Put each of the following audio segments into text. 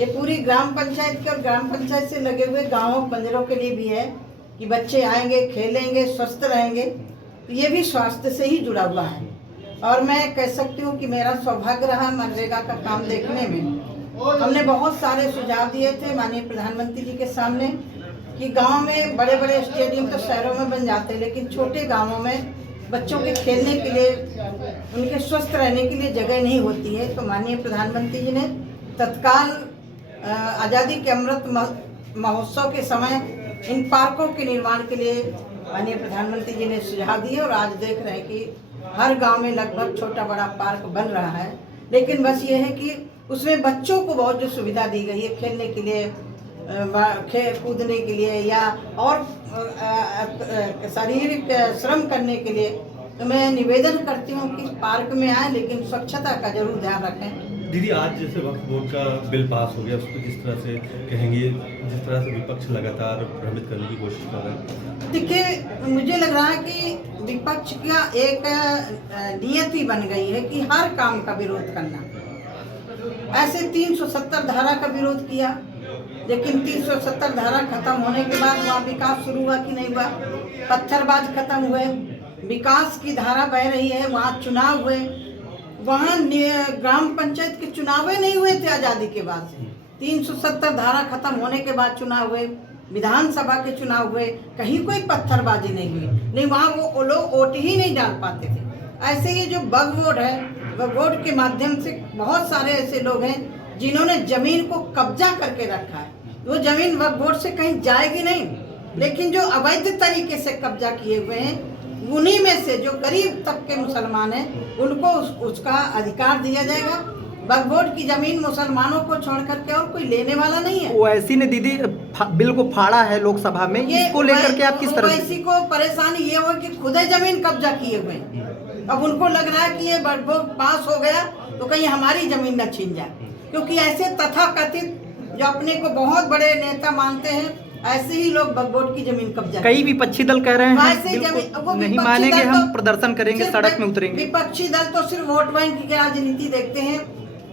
ये पूरी ग्राम पंचायत के और ग्राम पंचायत से लगे हुए गांवों बंदरों के लिए भी है कि बच्चे आएंगे, खेलेंगे, स्वस्थ रहेंगे। तो ये भी स्वास्थ्य से ही जुड़ा हुआ है। और मैं कह सकती हूँ कि मेरा सौभाग्य रहा मनरेगा का काम देखने में। हमने बहुत सारे सुझाव दिए थे माननीय प्रधानमंत्री जी के सामने कि गांव में बड़े बड़े स्टेडियम तो शहरों में बन जाते हैं, लेकिन छोटे गांवों में बच्चों के खेलने के लिए, उनके स्वस्थ रहने के लिए जगह नहीं होती है। तो माननीय प्रधानमंत्री जी ने तत्काल आज़ादी के अमृत महोत्सव के समय इन पार्कों के निर्माण के लिए माननीय प्रधानमंत्री जी ने सुझाव दिए और आज देख रहे हैं कि हर गांव में लगभग छोटा बड़ा पार्क बन रहा है। लेकिन बस ये है कि उसमें बच्चों को बहुत जो सुविधा दी गई है खेलने के लिए, कूदने के लिए या और शारीरिक श्रम करने के लिए, तो मैं निवेदन करती हूँ कि पार्क में आए लेकिन स्वच्छता का जरूर ध्यान रखें। दीदी, आज जैसे वक्फ बोर्ड का बिल पास हो गया, उस पर किस तरह से कहेंगे, जिस तरह से विपक्ष लगातार भ्रमित करने की कोशिश कर रहा है? देखिए, मुझे लग रहा है कि विपक्ष का एक नियति बन गई है कि हर काम का विरोध करना। ऐसे 370 धारा का विरोध किया, लेकिन 370 धारा खत्म होने के बाद वहाँ विकास शुरू हुआ कि नहीं हुआ? पत्थरबाज खत्म हुए, विकास की धारा बह रही है, वहाँ चुनाव हुए, वहाँ ग्राम पंचायत के चुनाव नहीं हुए थे आज़ादी के बाद से। 370 धारा खत्म होने के बाद चुनाव हुए, विधानसभा के चुनाव हुए, कहीं कोई पत्थरबाजी नहीं हुई, नहीं वहाँ वो लोग वोट ही नहीं डाल पाते थे। ऐसे ही जो वक्फ बोर्ड है, वक्फ बोर्ड के माध्यम से बहुत सारे ऐसे लोग हैं जिन्होंने जमीन को कब्जा करके रखा है। वो जमीन वक्फ बोर्ड से कहीं जाएगी नहीं, लेकिन जो अवैध तरीके से कब्जा किए हुए हैं उन्हीं में से जो गरीब तबके मुसलमान हैं उनको उसका अधिकार दिया जाएगा। वक्फ बोर्ड की जमीन मुसलमानों को छोड़ करके और कोई लेने वाला नहीं है। ओवैसी ने दीदी बिल को फाड़ा है लोकसभा में, इसको लेकर के आप किस तरह? ओवैसी को परेशानी ये हो कि खुद ही जमीन कब्जा किए हुए हैं। अब उनको लग रहा है कि ये वक्फ बोर्ड पास हो गया तो कहीं हमारी जमीन न छीन जाए, क्योंकि ऐसे तथाकथित जो अपने को बहुत बड़े नेता मानते हैं ऐसे ही लोग वक्फ बोर्ड की जमीन कब्जा। कई विपक्षी दल कह रहे हैं वो नहीं मानेंगे, हम प्रदर्शन करेंगे, सड़क में उतरेंगे। विपक्षी दल तो सिर्फ वोट बैंक की राजनीति देखते हैं।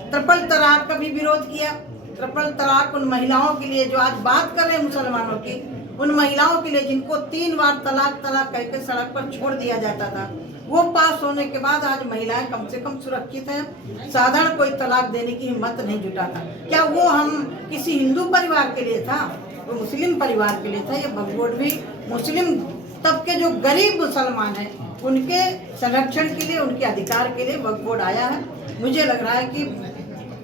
ट्रिपल तलाक का भी विरोध किया। ट्रिपल तलाक उन महिलाओं के लिए जो आज बात कर रहे हैं मुसलमानों की, उन महिलाओं के लिए जिनको 3 बार तलाक तलाक करके सड़क पर छोड़ दिया जाता था, वो पास होने के बाद आज महिलाएं कम से कम सुरक्षित हैं। साधारण कोई तलाक देने की हिम्मत नहीं जुटाता। क्या वो हम किसी हिंदू परिवार के लिए था? वो मुस्लिम परिवार के लिए था। ये वक्फ बोर्ड भी मुस्लिम तबके जो गरीब मुसलमान हैं उनके संरक्षण के लिए, उनके अधिकार के लिए वक्फ बोर्ड आया है। मुझे लग रहा है कि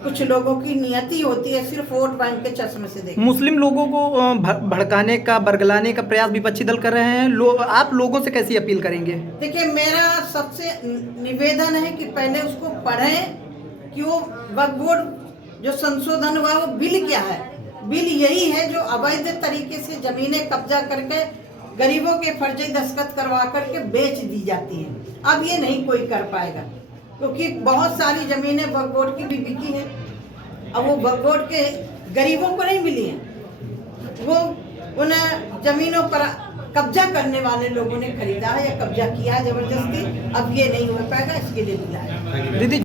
कुछ लोगों की नियति होती है सिर्फ वोट बैंक के चश्मे से देखना। मुस्लिम लोगों को भड़काने का, बरगलाने का प्रयास विपक्षी दल कर रहे हैं। आप लोगों से कैसी अपील करेंगे? देखिए, मेरा सबसे निवेदन है कि पहले उसको पढ़ें कि वो वक्फ बोर्ड जो संशोधन हुआ वो बिल क्या है। बिल यही है जो अवैध तरीके से जमीनें कब्जा करके गरीबों के फर्जी दस्तखत करवा करके बेच दी जाती है। अब ये नहीं कोई कर पाएगा, क्योंकि बहुत सारी जमीनें वक्फ बोर्ड की भी बिकी हैं। अब वो वक्फ बोर्ड के गरीबों को नहीं मिली हैं, वो उन जमीनों पर कब्जा करने वाले लोगों ने खरीदा है या कब्जा किया है जबरदस्ती। अब ये नहीं हो पाएगा, इसके लिए मिला है। दीदी